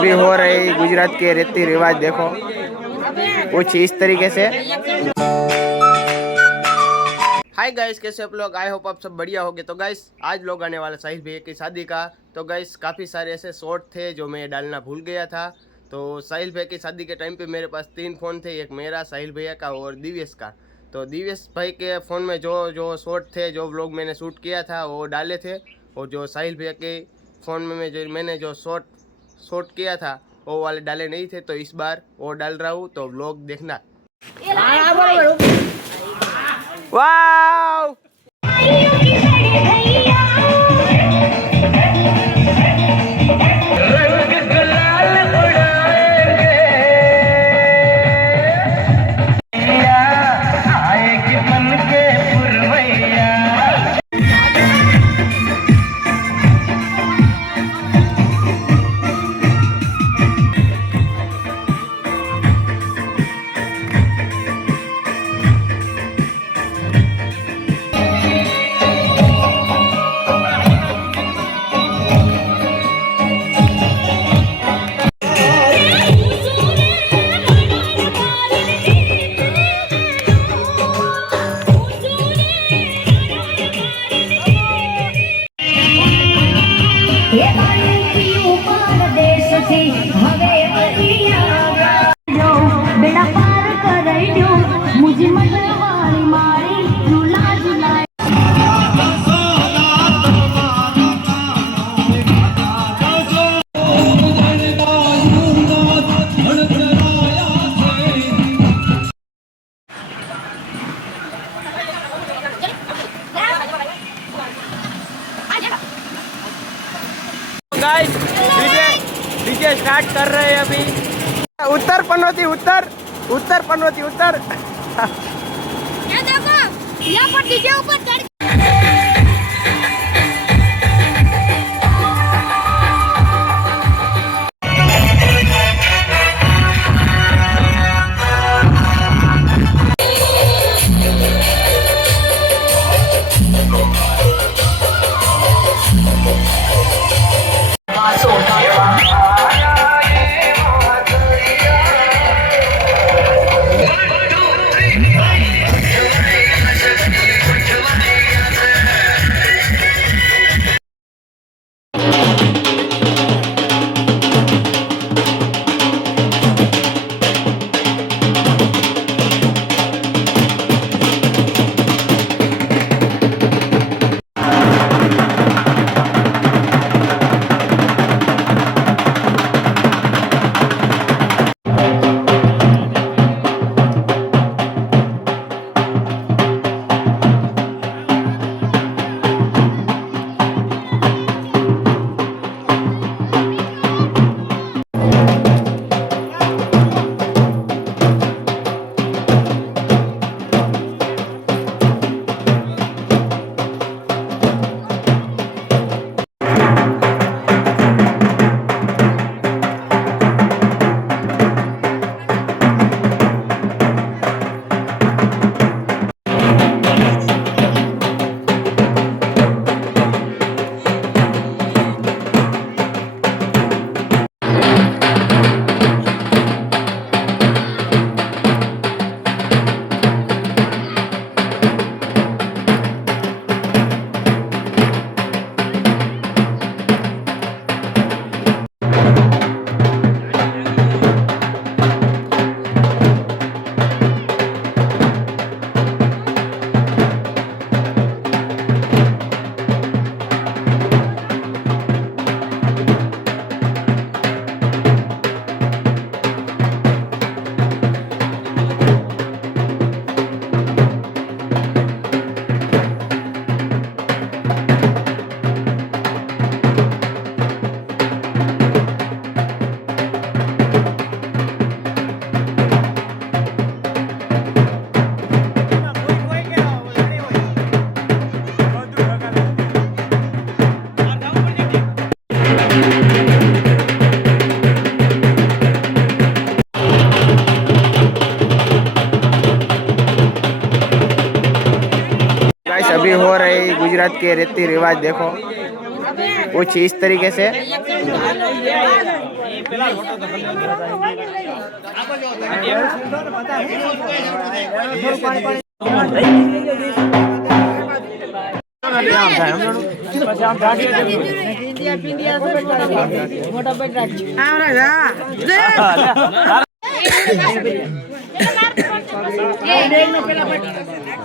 अभी हो रही गुजरात के रीति रिवाज देखो कुछ इस तरीके से। हाय गाइस, कैसे आप लोग? आई होप आप सब बढ़िया होंगे। तो गाइस आज लोग आने वाला साहिल भैया की शादी का। तो गाइस काफ़ी सारे ऐसे शॉर्ट थे जो मैं डालना भूल गया था। तो साहिल भैया की शादी के टाइम पे मेरे पास 3 फ़ोन थे, एक मेरा, साहिल भैया का और दिव्यस का। तो दिव्यस भाई के फ़ोन में जो जो शॉर्ट थे, जो व्लॉग मैंने शूट किया था वो डाले थे, और जो साहिल भैया के फ़ोन में मैंने जो शॉट किया था वो वाले डाले नहीं थे। तो इस बार वो डाल रहा हूँ, तो व्लॉग देखना। वाव! गाइस डीजे स्टार्ट कर रहे हैं अभी। उत्तर पनौती, उत्तर पनौती, उत्तर। ये देखो, यहाँ पर डीजे ऊपर चढ़। अभी हो रही गुजरात के रीति रिवाज देखो कुछ इस तरीके से।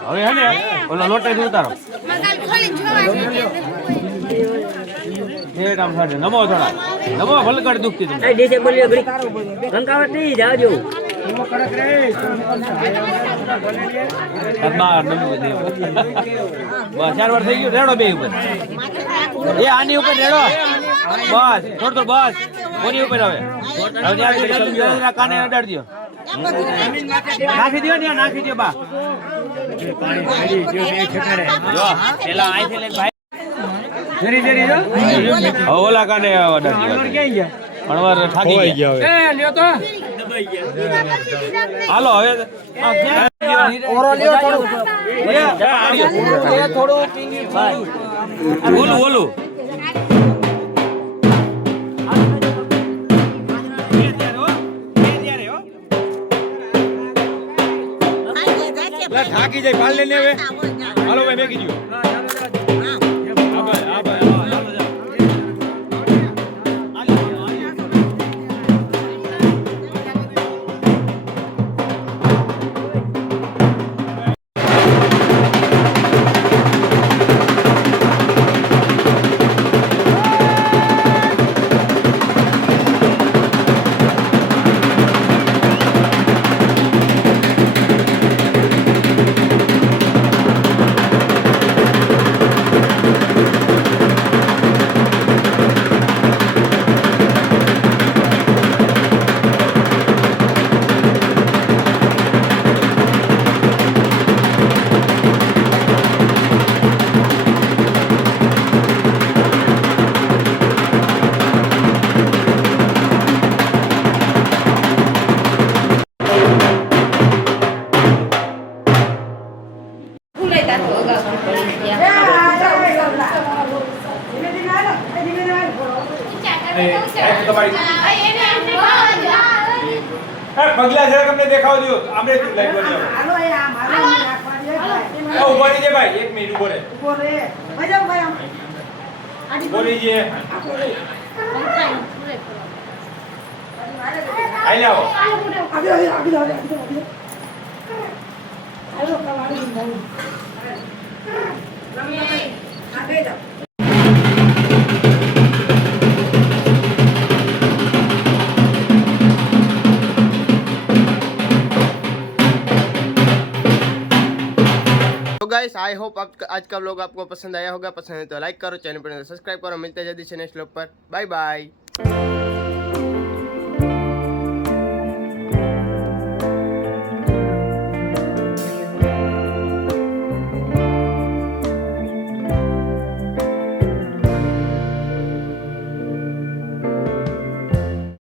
હવે હે ને ઓલો લોટે ઉતારો મગાલ ખોલી જોવા એ કામ થાય નમો થોડા નમો ભલકડ દુખતી તમને ડીસે બોલ્યો ઘડી કંકાવત નહીં જાજો બાર નમો દેવ બસ 4 વાર થઈ ગયું રેડો બે ઉપર એ આની ઉપર રેડો બસ થોડો બસ કોની ઉપર હવે હવે કાને અડાડ દો નાખી દો ને નાખી દો બા જો પેલા આઈથી લઈ ભાઈ જરી જરી જો ઓલા કાને અડાડ દો ક્યાં ગયા અણવાર થાકી ગયા એ લ્યો તો હાલો હવે ઓરો લ્યો થોડું પીંગી બોલું બોલું થાકી જાય પાલ લઈને હવે હાલો ભાઈ મેકી દો પગલા જરા તમને દેખાવ દો આપણે લાઈટ બોલી ઉભો રહી જાય ભાઈ 1 મિનિટ ઉભો રહે બોલી જે આઈ લાવો तो गाइस आई होप आज का व्लॉग आपको पसंद आया होगा। पसंद है तो लाइक करो, चैनल पर सब्सक्राइब करो। मिलते हैं जल्दी से नेक्स्ट व्लॉग पर। Bye bye.